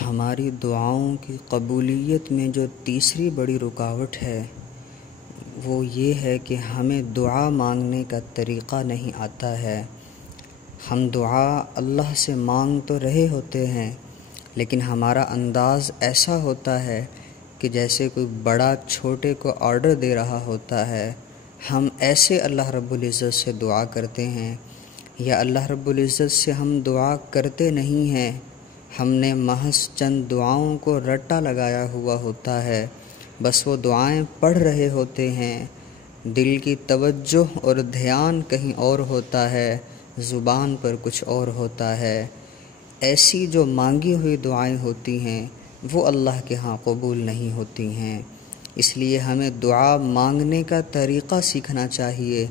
ہماری دعاؤں کی قبولیت میں جو تیسری بڑی رکاوٹ ہے وہ یہ ہے کہ ہمیں دعا مانگنے کا طریقہ نہیں آتا ہے۔ ہم دعا اللہ سے مانگ تو رہے ہوتے ہیں لیکن ہمارا انداز ایسا ہوتا ہے کہ جیسے کوئی بڑا چھوٹے کو آرڈر دے رہا ہوتا ہے۔ ہم ایسے اللہ رب العزت سے دعا کرتے ہیں یا اللہ رب العزت سے ہم دعا کرتے نہیں ہیں، ہم نے محض چند دعاؤں کو رٹا لگایا ہوا ہوتا ہے، بس وہ دعائیں پڑھ رہے ہوتے ہیں، دل کی توجہ اور دھیان کہیں اور ہوتا ہے، زبان پر کچھ اور ہوتا ہے۔ ایسی جو مانگی ہوئی دعائیں ہوتی ہیں وہ اللہ کے ہاں قبول نہیں ہوتی ہیں۔ اس لیے ہمیں دعا مانگنے کا طریقہ سیکھنا چاہیے۔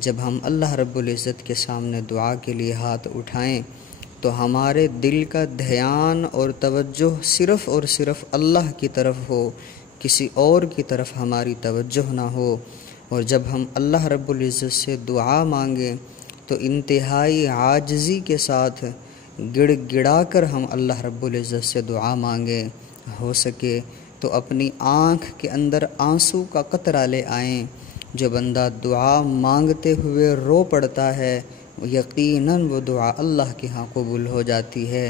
جب ہم اللہ رب العزت کے سامنے دعا کے لیے ہاتھ اٹھائیں تو ہمارے دل کا دھیان اور توجہ صرف اور صرف اللہ کی طرف ہو، کسی اور کی طرف ہماری توجہ نہ ہو۔ اور جب ہم اللہ رب العزت سے دعا مانگیں تو انتہائی عاجزی کے ساتھ گڑ گڑا کر ہم اللہ رب العزت سے دعا مانگیں۔ ہو سکے تو اپنی آنکھ کے اندر آنسو کا قطرہ لے آئیں۔ جو بندہ دعا مانگتے ہوئے رو پڑتا ہے یقیناً وہ دعا اللہ کے ہاں قبول ہو جاتی ہے۔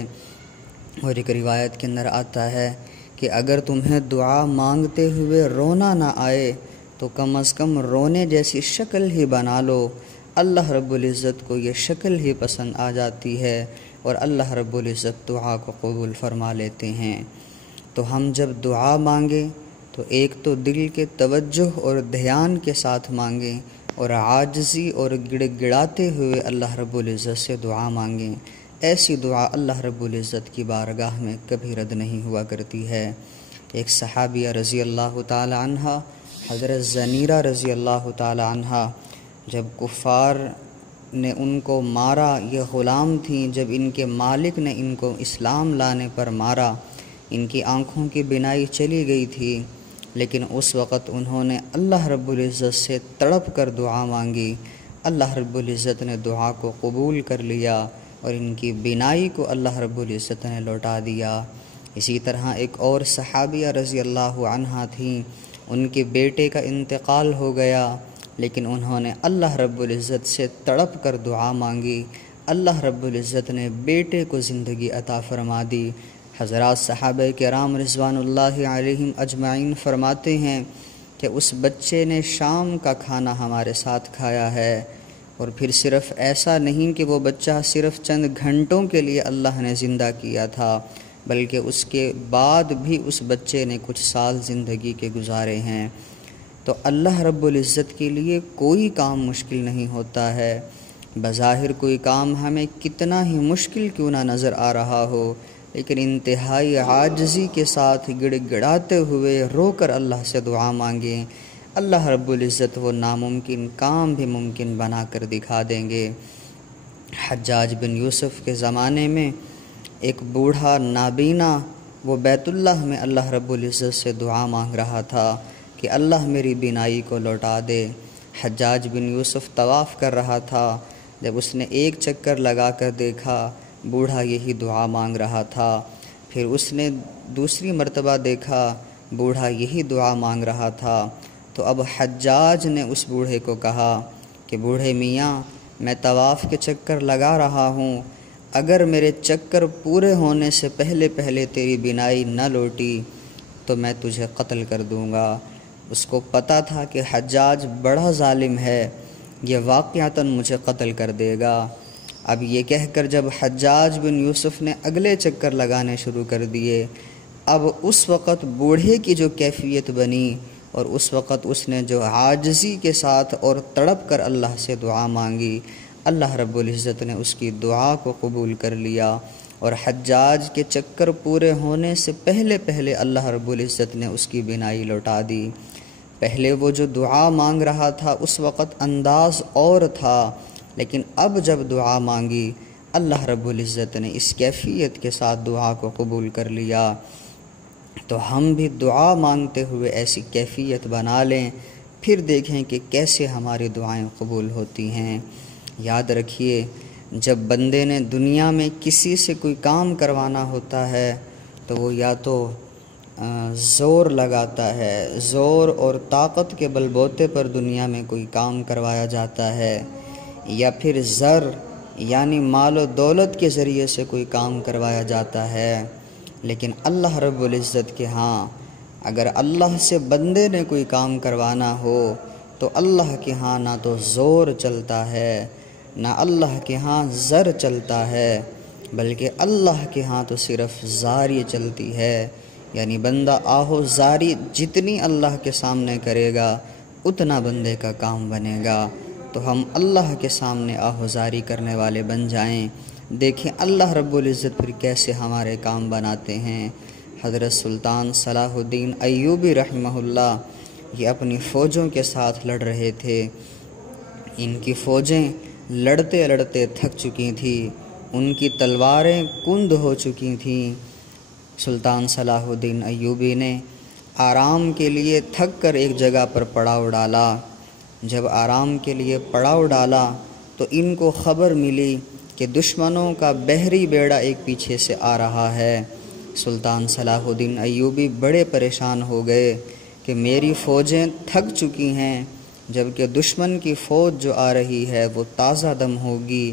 اور ایک روایت کے اندر آتا ہے کہ اگر تمہیں دعا مانگتے ہوئے رونا نہ آئے تو کم از کم رونے جیسی شکل ہی بنا لو۔ اللہ رب العزت کو یہ شکل ہی پسند آ جاتی ہے اور اللہ رب العزت دعا کو قبول فرما لیتے ہیں۔ تو ہم جب دعا مانگیں تو ایک تو دل کے توجہ اور دھیان کے ساتھ مانگیں اور عاجزی اور گڑ گڑاتے ہوئے اللہ رب العزت سے دعا مانگیں۔ ایسی دعا اللہ رب العزت کی بارگاہ میں کبھی رد نہیں ہوا کرتی ہے۔ ایک صحابیہ رضی اللہ تعالی عنہ حضرت زنیرہ رضی اللہ تعالی عنہ، جب کفار نے ان کو مارا، یہ غلام تھیں، جب ان کے مالک نے ان کو اسلام لانے پر مارا، ان کی آنکھوں کی بینائی چلی گئی تھی، لیکن اس وقت انہوں نے اللہ رب العزت سے تڑپ کر دعا مانگی۔ اللہ رب العزت نے دعا کو قبول کر لیا اور ان کی بینائی کو اللہ رب العزت نے لوٹا دیا۔ اسی طرح ایک اور صحابیہ رضی اللہ عنہا تھیں، ان کے بیٹے کا انتقال ہو گیا لیکن انہوں نے اللہ رب العزت سے تڑپ کر دعا مانگی، اللہ رب العزت نے بیٹے کو زندگی عطا فرما دی۔ حضرات صحابہ کرام رضوان اللہ علیہم اجمعین فرماتے ہیں کہ اس بچے نے شام کا کھانا ہمارے ساتھ کھایا ہے، اور پھر صرف ایسا نہیں کہ وہ بچہ صرف چند گھنٹوں کے لیے اللہ نے زندہ کیا تھا، بلکہ اس کے بعد بھی اس بچے نے کچھ سال زندگی کے گزارے ہیں۔ تو اللہ رب العزت کے لیے کوئی کام مشکل نہیں ہوتا ہے۔ بظاہر کوئی کام ہمیں کتنا ہی مشکل کیوں نہ نظر آ رہا ہو، لیکن انتہائی عاجزی کے ساتھ گڑ گڑاتے ہوئے رو کر اللہ سے دعا مانگیں، اللہ رب العزت وہ ناممکن کام بھی ممکن بنا کر دکھا دیں گے۔ حجاج بن یوسف کے زمانے میں ایک بوڑھا نابینا وہ بیت اللہ میں اللہ رب العزت سے دعا مانگ رہا تھا کہ اللہ میری بینائی کو لوٹا دے۔ حجاج بن یوسف طواف کر رہا تھا، جب اس نے ایک چکر لگا کر دیکھا بوڑھا یہی دعا مانگ رہا تھا، پھر اس نے دوسری مرتبہ دیکھا بوڑھا یہی دعا مانگ رہا تھا، تو اب حجاج نے اس بوڑھے کو کہا کہ بوڑھے میاں، میں طواف کے چکر لگا رہا ہوں، اگر میرے چکر پورے ہونے سے پہلے پہلے تیری بینائی نہ لوٹی تو میں تجھے قتل کر دوں گا۔ اس کو پتہ تھا کہ حجاج بڑا ظالم ہے، یہ واقعتاً مجھے قتل کر دے گا۔ اب یہ کہہ کر جب حجاج بن یوسف نے اگلے چکر لگانے شروع کر دیے، اب اس وقت بوڑھے کی جو کیفیت بنی اور اس وقت اس نے جو عاجزی کے ساتھ اور تڑپ کر اللہ سے دعا مانگی، اللہ رب العزت نے اس کی دعا کو قبول کر لیا، اور حجاج کے چکر پورے ہونے سے پہلے پہلے اللہ رب العزت نے اس کی بینائی لوٹا دی۔ پہلے وہ جو دعا مانگ رہا تھا اس وقت انداز اور تھا، لیکن اب جب دعا مانگی اللہ رب العزت نے اس کیفیت کے ساتھ دعا کو قبول کر لیا۔ تو ہم بھی دعا مانگتے ہوئے ایسی کیفیت بنا لیں، پھر دیکھیں کہ کیسے ہماری دعائیں قبول ہوتی ہیں۔ یاد رکھیے، جب بندے نے دنیا میں کسی سے کوئی کام کروانا ہوتا ہے تو وہ یا تو زور لگاتا ہے، زور اور طاقت کے بل بوتے پر دنیا میں کوئی کام کروایا جاتا ہے، یا پھر زر یعنی مال و دولت کے ذریعے سے کوئی کام کروایا جاتا ہے۔ لیکن اللہ رب العزت کے ہاں اگر اللہ سے بندے نے کوئی کام کروانا ہو تو اللہ کے ہاں نہ تو زور چلتا ہے، نہ اللہ کے ہاں زر چلتا ہے، بلکہ اللہ کے ہاں تو صرف زاری چلتی ہے۔ یعنی بندہ آہو زاری جتنی اللہ کے سامنے کرے گا اتنا بندے کا کام بنے گا۔ تو ہم اللہ کے سامنے آہو زاری کرنے والے بن جائیں۔ دیکھیں اللہ رب العزت پھر کیسے ہمارے کام بناتے ہیں۔ حضرت سلطان صلاح الدین ایوبی رحمہ اللہ یہ اپنی فوجوں کے ساتھ لڑ رہے تھے۔ ان کی فوجیں لڑتے لڑتے تھک چکی تھیں، ان کی تلواریں کند ہو چکی تھیں۔ سلطان صلاح الدین ایوبی نے آرام کے لیے تھک کر ایک جگہ پر پڑاؤ ڈالا۔ جب آرام کے لیے پڑاؤ ڈالا تو ان کو خبر ملی کہ دشمنوں کا بحری بیڑا ایک پیچھے سے آ رہا ہے۔ سلطان صلاح الدین ایوبی بڑے پریشان ہو گئے کہ میری فوجیں تھک چکی ہیں، جبکہ دشمن کی فوج جو آ رہی ہے وہ تازہ دم ہوگی۔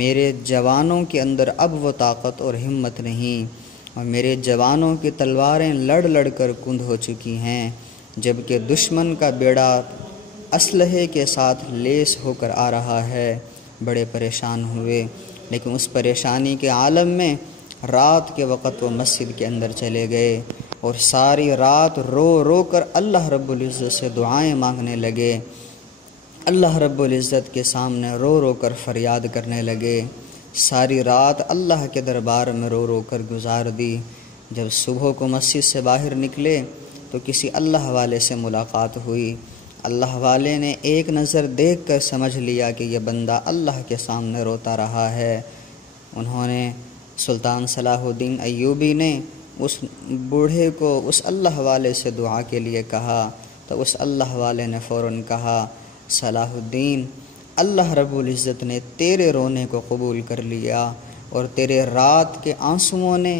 میرے جوانوں کے اندر اب وہ طاقت اور ہمت نہیں، اور میرے جوانوں کی تلواریں لڑ لڑ کر کند ہو چکی ہیں، جبکہ دشمن کا بیڑا اسلحے کے ساتھ لیس ہو کر آ رہا ہے۔ بڑے پریشان ہوئے، لیکن اس پریشانی کے عالم میں رات کے وقت وہ مسجد کے اندر چلے گئے اور ساری رات رو رو کر اللہ رب العزت سے دعائیں مانگنے لگے، اللہ رب العزت کے سامنے رو رو کر فریاد کرنے لگے۔ ساری رات اللہ کے دربار میں رو رو کر گزار دی۔ جب صبح کو مسجد سے باہر نکلے تو کسی اللہ والے سے ملاقات ہوئی۔ اللہ والے نے ایک نظر دیکھ کر سمجھ لیا کہ یہ بندہ اللہ کے سامنے روتا رہا ہے۔ انہوں نے سلطان صلاح الدین ایوبی نے اس بوڑھے کو اس اللہ والے سے دعا کے لیے کہا تو اس اللہ والے نے فوراً کہا، صلاح الدین، اللہ رب العزت نے تیرے رونے کو قبول کر لیا اور تیرے رات کے آنسوؤں نے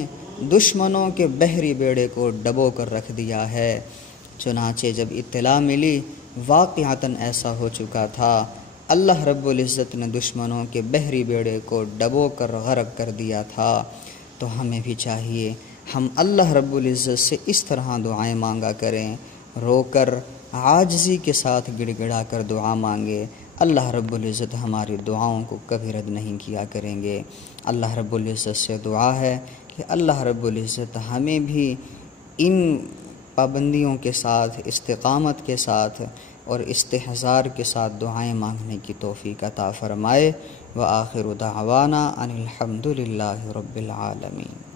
دشمنوں کے بحری بیڑے کو ڈبو کر رکھ دیا ہے۔ چنانچہ جب اطلاع ملی واقعتاً ایسا ہو چکا تھا، اللہ رب العزت نے دشمنوں کے بحری بیڑے کو ڈبو کر غرق کر دیا تھا۔ تو ہمیں بھی چاہیے ہم اللہ رب العزت سے اس طرح دعائیں مانگا کریں، رو کر عاجزی کے ساتھ گڑ گڑا کر دعا مانگے۔ اللہ رب العزت ہماری دعاؤں کو کبھی رد نہیں کیا کریں گے۔ اللہ رب العزت سے دعا ہے کہ اللہ رب العزت ہمیں بھی ان پابندیوں کے ساتھ، استقامت کے ساتھ اور استحضار کے ساتھ دعائیں مانگنے کی توفیق عطا فرمائے۔ وآخر دعوانا ان الحمد للہ رب العالمین۔